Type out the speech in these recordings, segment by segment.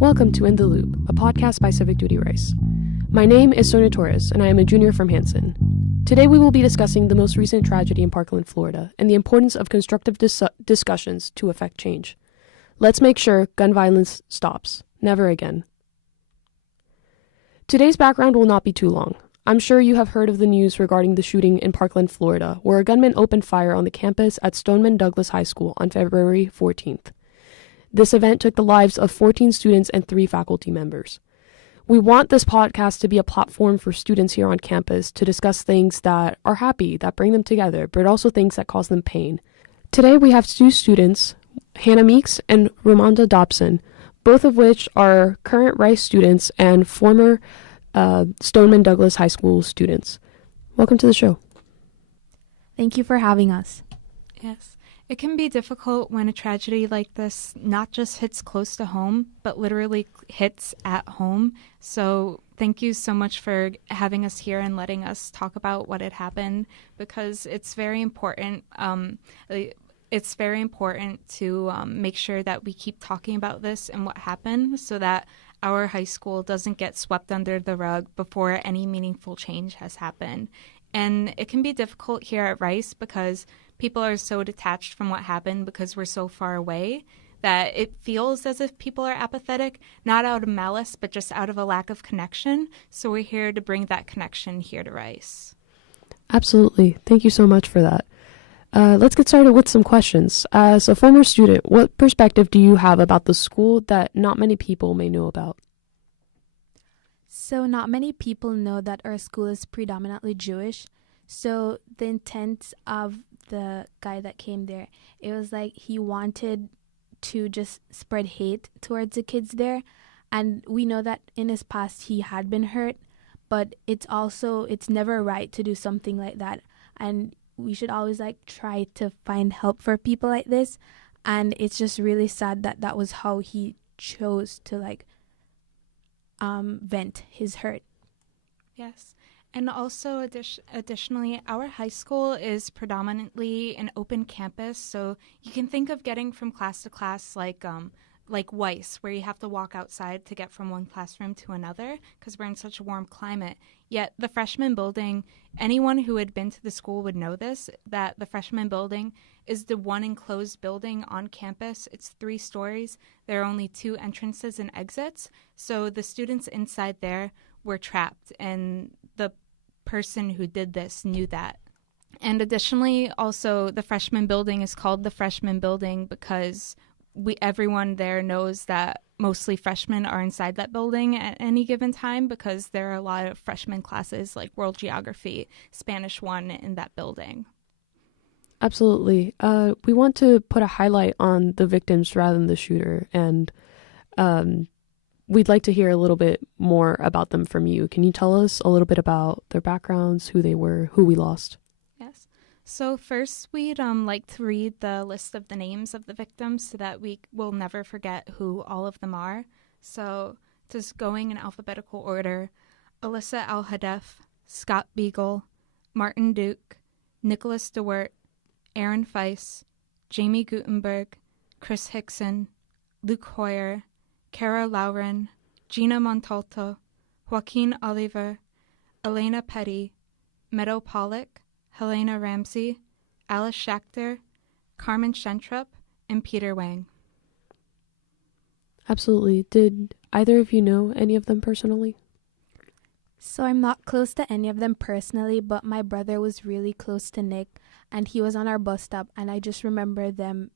Welcome to In the Loop, a podcast by Civic Duty Rice. My name is Sonia Torres, and I am a junior from Hanson. Today we will be discussing the most recent tragedy in Parkland, Florida, and the importance of constructive discussions to effect change. Let's make sure gun violence stops. Never again. Today's background will not be too long. I'm sure you have heard of the news regarding the shooting in Parkland, Florida, where a gunman opened fire on the campus at Stoneman Douglas High School on February 14th. This event took the lives of 14 students and 3 faculty members. We want this podcast to be a platform for students here on campus to discuss things that are happy, that bring them together, but also things that cause them pain. Today we have 2 students, Hannah Meeks and Romanda Dobson, both of which are current Rice students and former Stoneman Douglas High School students. Welcome to the show. Thank you for having us. Yes. It can be difficult when a tragedy like this not just hits close to home, but literally hits at home. So thank you so much for having us here and letting us talk about what had happened, because it's very important. It's very important to make sure that we keep talking about this and what happened so that our high school doesn't get swept under the rug before any meaningful change has happened. And it can be difficult here at Rice because people are so detached from what happened because we're so far away that it feels as if people are apathetic, not out of malice, but just out of a lack of connection. So we're here to bring that connection here to Rice. Absolutely. Thank you so much for that. Let's get started with some questions. As a former student, what perspective do you have about the school that not many people may know about? So not many people know that our school is predominantly Jewish. So the intent of the guy that came there, it was like he wanted to just spread hate towards the kids there. And we know that in his past he had been hurt, but it's never right to do something like that. And we should always try to find help for people like this. And it's just really sad that that was how he chose to vent his hurt. Yes. And also, additionally, our high school is predominantly an open campus, so you can think of getting from class to class like Weiss, where you have to walk outside to get from one classroom to another because we're in such a warm climate. Yet the freshman building, anyone who had been to the school would know this, that the freshman building is the one enclosed building on campus. It's 3 stories. There are only 2 entrances and exits, so the students inside there were trapped, and the person who did this knew that. And additionally, also, the freshman building is called the freshman building because everyone there knows that mostly freshmen are inside that building at any given time because there are a lot of freshman classes like World Geography, Spanish 1 in that building. Absolutely. We want to put a highlight on the victims rather than the shooter, and we'd like to hear a little bit more about them from you. Can you tell us a little bit about their backgrounds, who they were, who we lost? Yes. So first, we'd like to read the list of the names of the victims so that we will never forget who all of them are. So just going in alphabetical order: Alyssa Al-Hadef, Scott Beagle, Martin Duke, Nicholas DeWert, Aaron Feiss, Jamie Gutenberg, Chris Hickson, Luke Hoyer, Kara Lauren, Gina Montalto, Joaquin Oliver, Elena Petty, Meadow Pollock, Helena Ramsey, Alice Schachter, Carmen Shentrup, and Peter Wang. Absolutely. Did either of you know any of them personally? So I'm not close to any of them personally, but my brother was really close to Nick, and he was on our bus stop, and I just remember them.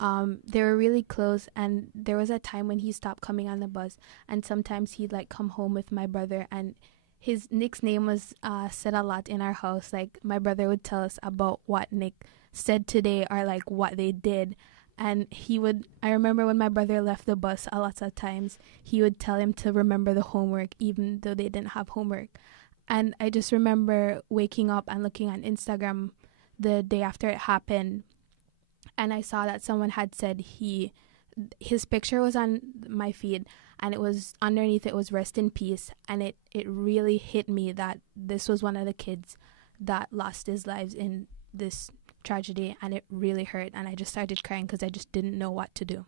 They were really close, and there was a time when he stopped coming on the bus, and sometimes he'd come home with my brother, and Nick's name was said a lot in our house. My brother would tell us about what Nick said today or what they did, and I remember when my brother left the bus a lot of times, he would tell him to remember the homework even though they didn't have homework. And I just remember waking up and looking on Instagram the day after it happened, and I saw that someone had said his picture was on my feed, and it was underneath, it was rest in peace. And it really hit me that this was one of the kids that lost his lives in this tragedy, and it really hurt. And I just started crying because I just didn't know what to do.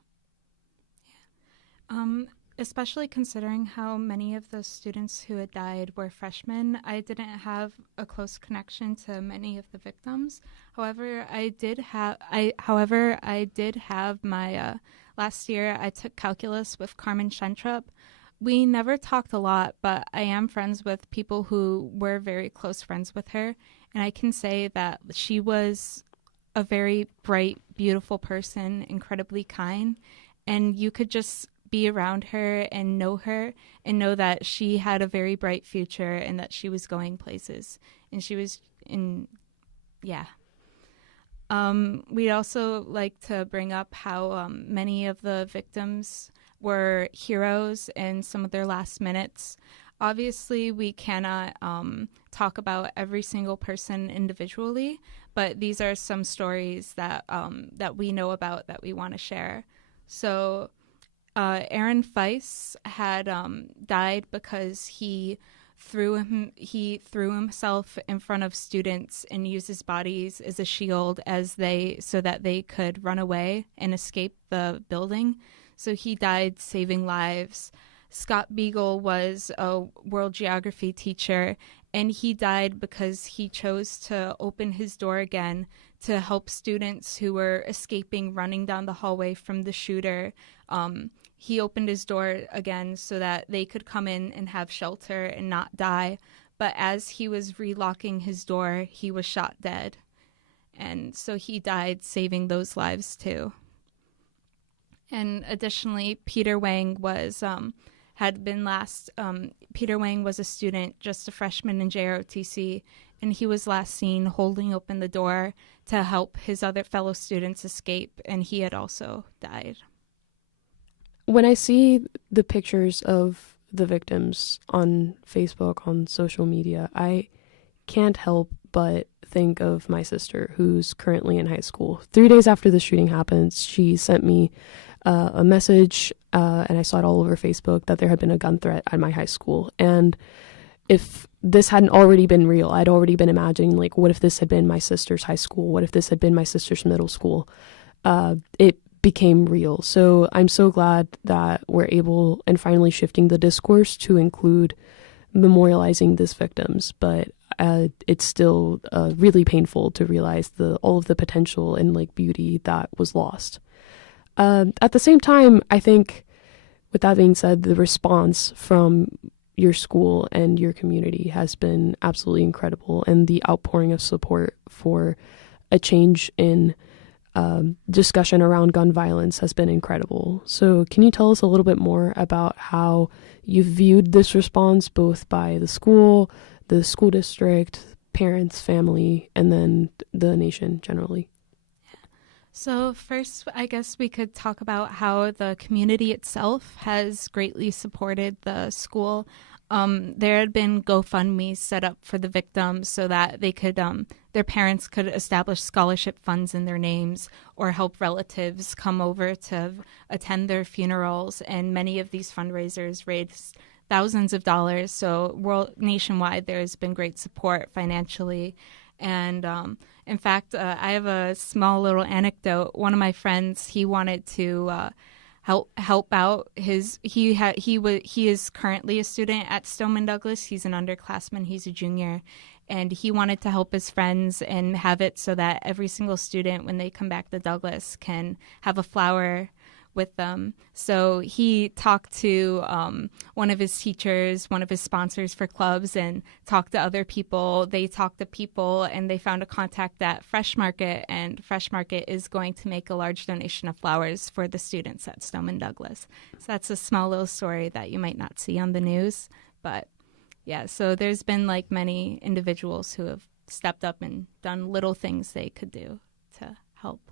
especially considering how many of the students who had died were freshmen. I didn't have a close connection to many of the victims. However, I did have my last year I took calculus with Carmen Shentrup. We never talked a lot, but I am friends with people who were very close friends with her, and I can say that she was a very bright, beautiful person, incredibly kind, and you could just be around her and know that she had a very bright future and that she was going places, and she was in, yeah. We'd also like to bring up how many of the victims were heroes in some of their last minutes. Obviously, we cannot talk about every single person individually, but these are some stories that that we know about that we want to share. So, Aaron Feiss had died because he threw himself in front of students and used his bodies as a shield so that they could run away and escape the building. So he died saving lives. Scott Beagle was a world geography teacher, and he died because he chose to open his door again to help students who were escaping, running down the hallway from the shooter. He opened his door again so that they could come in and have shelter and not die. But as he was relocking his door, he was shot dead. And so he died saving those lives too. And additionally, Peter Wang was Peter Wang was a student, just a freshman in JROTC, and he was last seen holding open the door to help his other fellow students escape, and he had also died. When I see the pictures of the victims on Facebook, on social media, I can't help but think of my sister, who's currently in high school. 3 days after the shooting happens, she sent me a message, and I saw it all over Facebook, that there had been a gun threat at my high school. And if this hadn't already been real, I'd already been imagining, like, what if this had been my sister's high school? What if this had been my sister's middle school? It became real. So I'm so glad that we're able and finally shifting the discourse to include memorializing these victims. But it's still really painful to realize all of the potential and like beauty that was lost. At the same time, I think, with that being said, the response from your school and your community has been absolutely incredible, and the outpouring of support for a change in discussion around gun violence has been incredible. So can you tell us a little bit more about how you viewed this response, both by the school district, parents, family, and then the nation generally? So first, I guess we could talk about how the community itself has greatly supported the school. There had been GoFundMe set up for the victims so that they could, their parents could establish scholarship funds in their names or help relatives come over to attend their funerals. And many of these fundraisers raised thousands of dollars. So nationwide, there has been great support financially. And in fact, I have a small little anecdote. One of my friends, he wanted to help out he is currently a student at Stoneman Douglas. He's an underclassman. He's a junior, and he wanted to help his friends and have it so that every single student, when they come back to Douglas, can have a flower with them. So he talked to one of his teachers, one of his sponsors for clubs, and talked to other people. They talked to people, and they found a contact at Fresh Market, and Fresh Market is going to make a large donation of flowers for the students at Stoneman Douglas. So that's a small little story that you might not see on the news. But yeah, so there's been like many individuals who have stepped up and done little things they could do to help.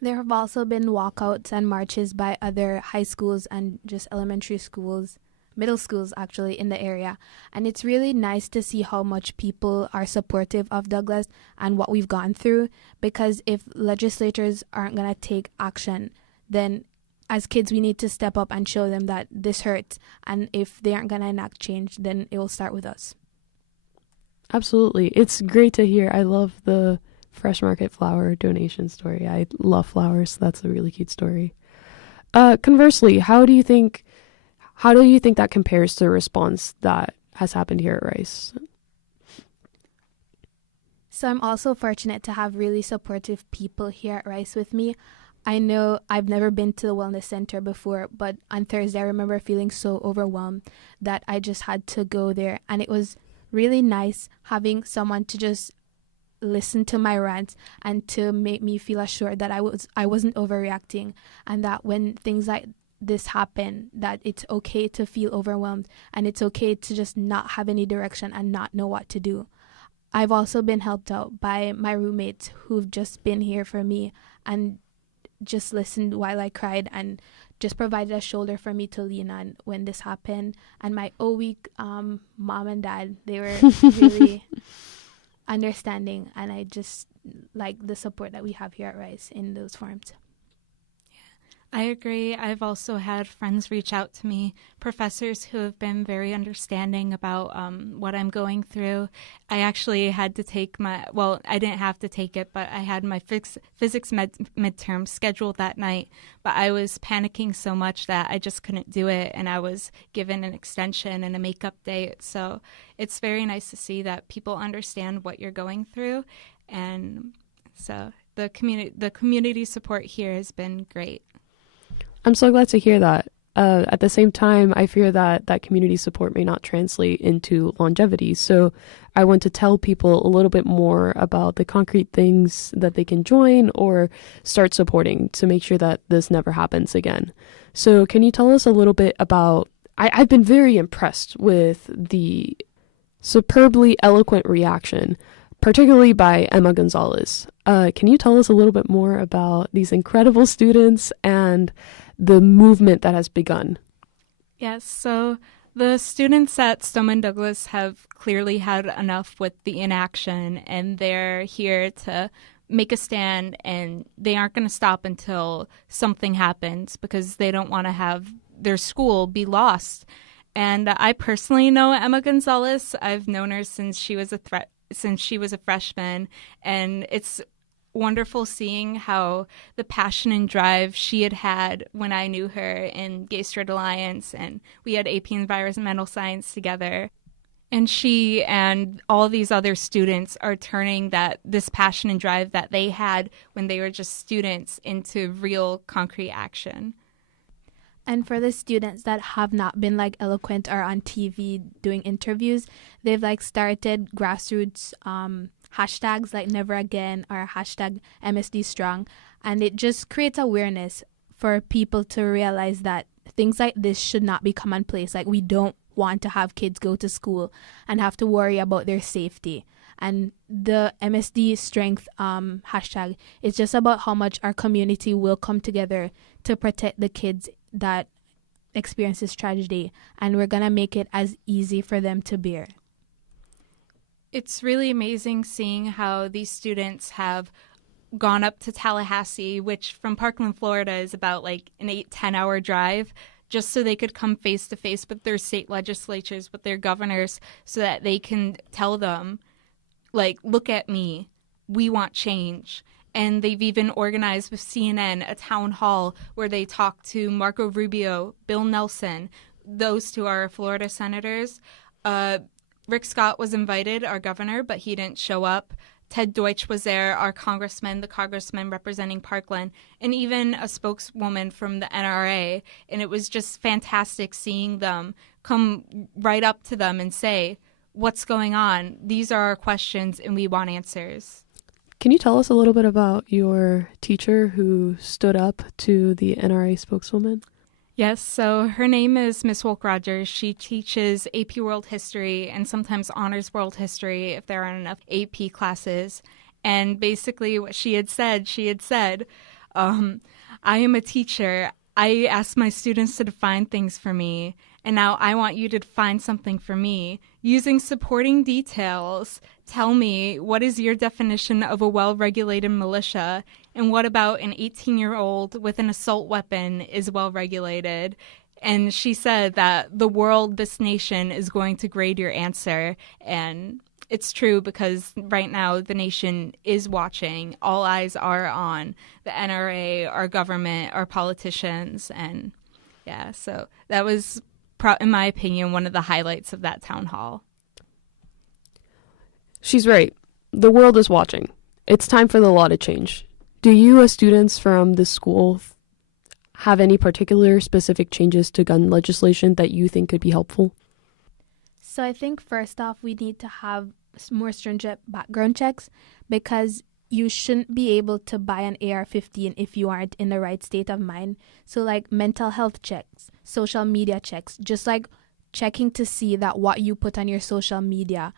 There have also been walkouts and marches by other high schools and just elementary schools, middle schools actually, in the area. And it's really nice to see how much people are supportive of Douglas and what we've gone through, because if legislators aren't going to take action, then as kids we need to step up and show them that this hurts. And if they aren't going to enact change, then it will start with us. Absolutely. It's great to hear. I love the Fresh Market flower donation story. I love flowers, so that's a really cute story. Conversely, how do you think that compares to the response that has happened here at Rice? So I'm also fortunate to have really supportive people here at Rice with me. I know I've never been to the wellness center before, but on Thursday I remember feeling so overwhelmed that I just had to go there. And it was really nice having someone to just listen to my rants and to make me feel assured that I wasn't overreacting, and that when things like this happen, that it's okay to feel overwhelmed and it's okay to just not have any direction and not know what to do. I've also been helped out by my roommates who've just been here for me and just listened while I cried and just provided a shoulder for me to lean on when this happened. And my week mom and dad, they were really understanding, and I just like the support that we have here at Rice in those forums. I agree. I've also had friends reach out to me, professors who have been very understanding about what I'm going through. I actually had to take I didn't have to take it, but I had my physics midterm scheduled that night, but I was panicking so much that I just couldn't do it, and I was given an extension and a makeup date. So it's very nice to see that people understand what you're going through, and so the community support here has been great. I'm so glad to hear that. At the same time, I fear that community support may not translate into longevity. So I want to tell people a little bit more about the concrete things that they can join or start supporting to make sure that this never happens again. So can you tell us a little bit about, I've been very impressed with the superbly eloquent reaction, particularly by Emma Gonzalez. Can you tell us a little bit more about these incredible students and the movement that has begun? Yes, so the students at Stoneman Douglas have clearly had enough with the inaction, and they're here to make a stand, and they aren't going to stop until something happens because they don't want to have their school be lost. And I personally know Emma Gonzalez. I've known her since she was a freshman, and it's wonderful seeing how the passion and drive she had when I knew her in Gay Straight Alliance, and we had AP Environmental Science together. And she and all these other students are turning this passion and drive that they had when they were just students into real concrete action. And for the students that have not been eloquent or on TV doing interviews, they've started grassroots hashtags like Never Again or hashtag MSD Strong, and it just creates awareness for people to realize that things like this should not be commonplace. We don't want to have kids go to school and have to worry about their safety. And the MSD Strength hashtag is just about how much our community will come together to protect the kids that experience this tragedy, and we're gonna make it as easy for them to bear. It's really amazing seeing how these students have gone up to Tallahassee, which from Parkland, Florida is about an 8-10 hour drive, just so they could come face to face with their state legislatures, with their governors, so that they can tell them, look at me, we want change. And they've even organized with CNN a town hall where they talk to Marco Rubio, Bill Nelson, those two are Florida senators. Rick Scott was invited, our governor, but he didn't show up. Ted Deutsch was there, our the congressman representing Parkland, and even a spokeswoman from the NRA. And it was just fantastic seeing them come right up to them and say, what's going on? These are our questions, and we want answers. Can you tell us a little bit about your teacher who stood up to the NRA spokeswoman? Yes, so her name is Miss Wolk Rogers. She teaches AP World History and sometimes Honors World History if there aren't enough AP classes. And basically what she had said, I am a teacher. I ask my students to define things for me, and now I want you to define something for me. Using supporting details, tell me, what is your definition of a well-regulated militia? And what about an 18-year-old with an assault weapon is well-regulated? And she said that the world, this nation, is going to grade your answer. And it's true, because right now the nation is watching. All eyes are on the NRA, our government, our politicians. And yeah, so that was, in my opinion, one of the highlights of that town hall. She's right. The world is watching. It's time for the law to change. Do you, as students from this school, have any particular specific changes to gun legislation that you think could be helpful? So I think first off, we need to have more stringent background checks, because you shouldn't be able to buy an AR-15 if you aren't in the right state of mind. So like mental health checks, social media checks, just like checking to see that what you put on your social media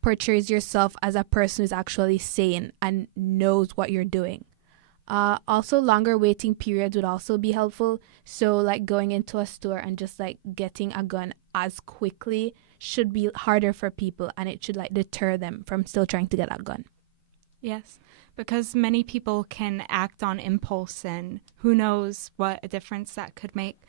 portrays yourself as a person who's actually sane and knows what you're doing. Also, longer waiting periods would also be helpful. So like going into a store and just like getting a gun as quickly should be harder for people, and it should like deter them from still trying to get a gun. Yes, because many people can act on impulse, and who knows what a difference that could make.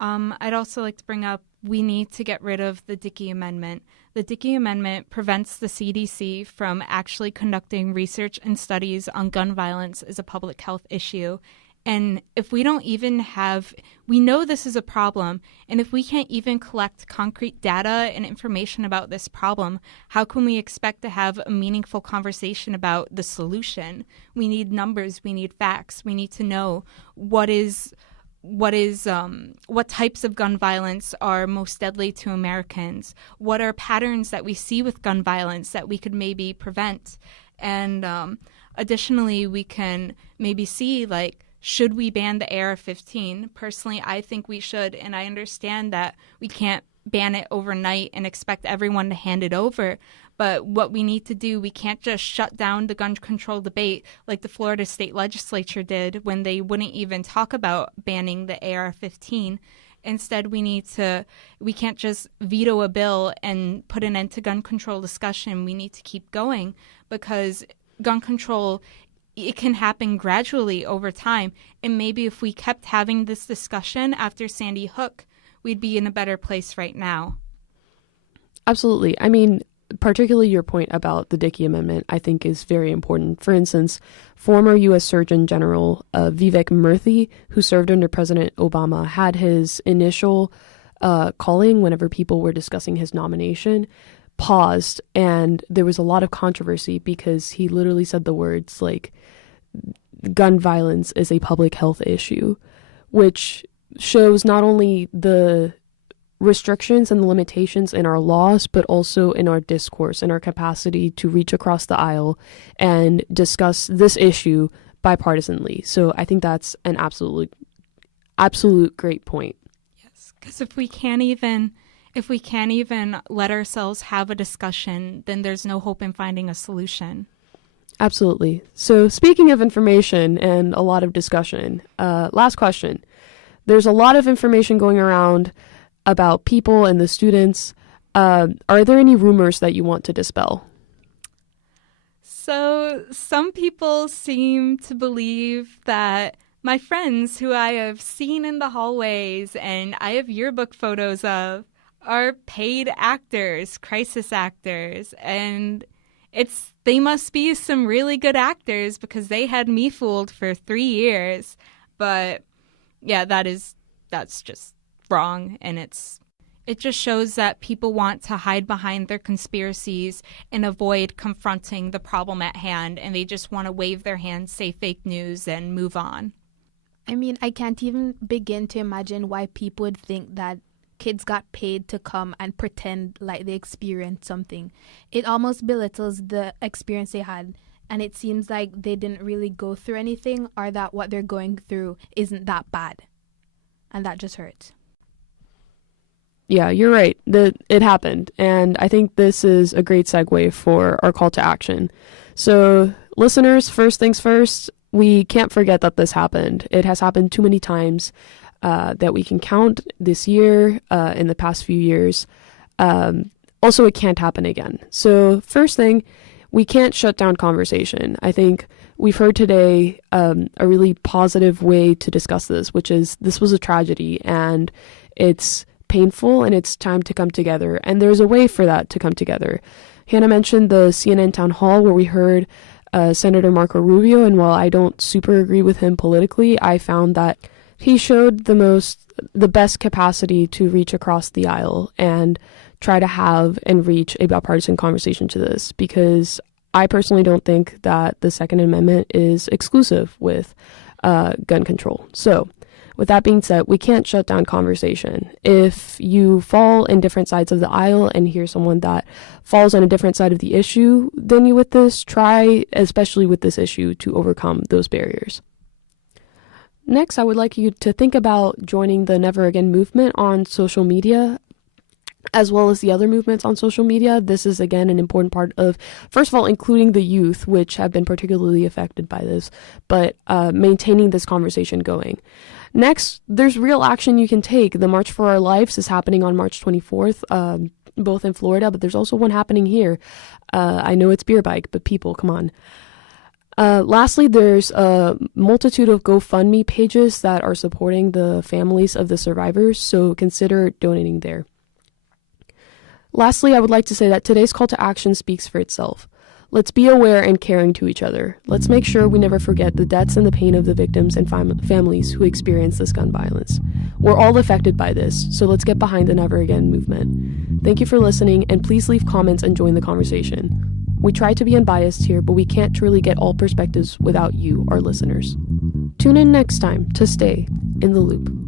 I'd also like to bring up, we need to get rid of the Dickey Amendment. The Dickey Amendment prevents the CDC from actually conducting research and studies on gun violence as a public health issue. And if we don't even have, we know this is a problem, and if we can't even collect concrete data and information about this problem, how can we expect to have a meaningful conversation about the solution? We need numbers, we need facts, we need to know what types of gun violence are most deadly to Americans, what are patterns that we see with gun violence that we could maybe prevent. And additionally, we can maybe see, like, should we ban the AR-15? Personally, I think we should, and I understand that we can't ban it overnight and expect everyone to hand it over. But what we need to do, we can't just shut down the gun control debate like the Florida state legislature did when they wouldn't even talk about banning the AR-15. Instead, we can't just veto a bill and put an end to gun control discussion. We need to keep going, because gun control, it can happen gradually over time. And maybe if we kept having this discussion after Sandy Hook, we'd be in a better place right now. Absolutely. I mean, particularly your point about the Dickey Amendment, I think is very important. For instance, former U.S. Surgeon General Vivek Murthy, who served under President Obama, had his initial calling whenever people were discussing his nomination paused, and there was a lot of controversy because he literally said the words like, gun violence is a public health issue, which shows not only the restrictions and the limitations in our laws, but also in our discourse and our capacity to reach across the aisle and discuss this issue bipartisanly. So I think that's an absolute great point. Yes, because if we can't even let ourselves have a discussion, then there's no hope in finding a solution. Absolutely. So speaking of information and a lot of discussion, last question. There's a lot of information going around about people and the students. Are there any rumors that you want to dispel? So some people seem to believe that my friends who I have seen in the hallways and I have yearbook photos of are paid actors, crisis actors, and they must be some really good actors because they had me fooled for 3 years. But yeah, that's just wrong, and it just shows that people want to hide behind their conspiracies and avoid confronting the problem at hand, and they just want to wave their hands, say fake news, and move on. I mean, I can't even begin to imagine why people would think that kids got paid to come and pretend like they experienced something. It almost belittles the experience they had, and it seems like they didn't really go through anything, or that what they're going through isn't that bad. And that just hurts. Yeah, you're right. It happened. And I think this is a great segue for our call to action. So listeners, first things first, we can't forget that this happened. It has happened too many times that we can count this year, in the past few years. Also, it can't happen again. So first thing, we can't shut down conversation. I think we've heard today a really positive way to discuss this, which is this was a tragedy and it's painful and it's time to come together. And there's a way for that to come together. Hannah mentioned the CNN town hall where we heard Senator Marco Rubio, and while I don't super agree with him politically, I found that he showed the best capacity to reach across the aisle and try to have and reach a bipartisan conversation to this, because I personally don't think that the Second Amendment is exclusive with gun control. So with that being said, we can't shut down conversation. If you fall in different sides of the aisle and hear someone that falls on a different side of the issue than you with this, try, especially with this issue, to overcome those barriers. Next, I would like you to think about joining the Never Again movement on social media, as well as the other movements on social media. This is, again, an important part of, first of all, including the youth, which have been particularly affected by this, but maintaining this conversation going. Next, there's real action you can take. The March for Our Lives is happening on March 24th, both in Florida, but there's also one happening here. I know it's beer bike, but people, come on. Lastly, there's a multitude of GoFundMe pages that are supporting the families of the survivors, so consider donating there. Lastly, I would like to say that today's call to action speaks for itself. Let's be aware and caring to each other. Let's make sure we never forget the deaths and the pain of the victims and families who experience this gun violence. We're all affected by this, so let's get behind the Never Again movement. Thank you for listening, and please leave comments and join the conversation. We try to be unbiased here, but we can't truly get all perspectives without you, our listeners. Tune in next time to stay in the loop.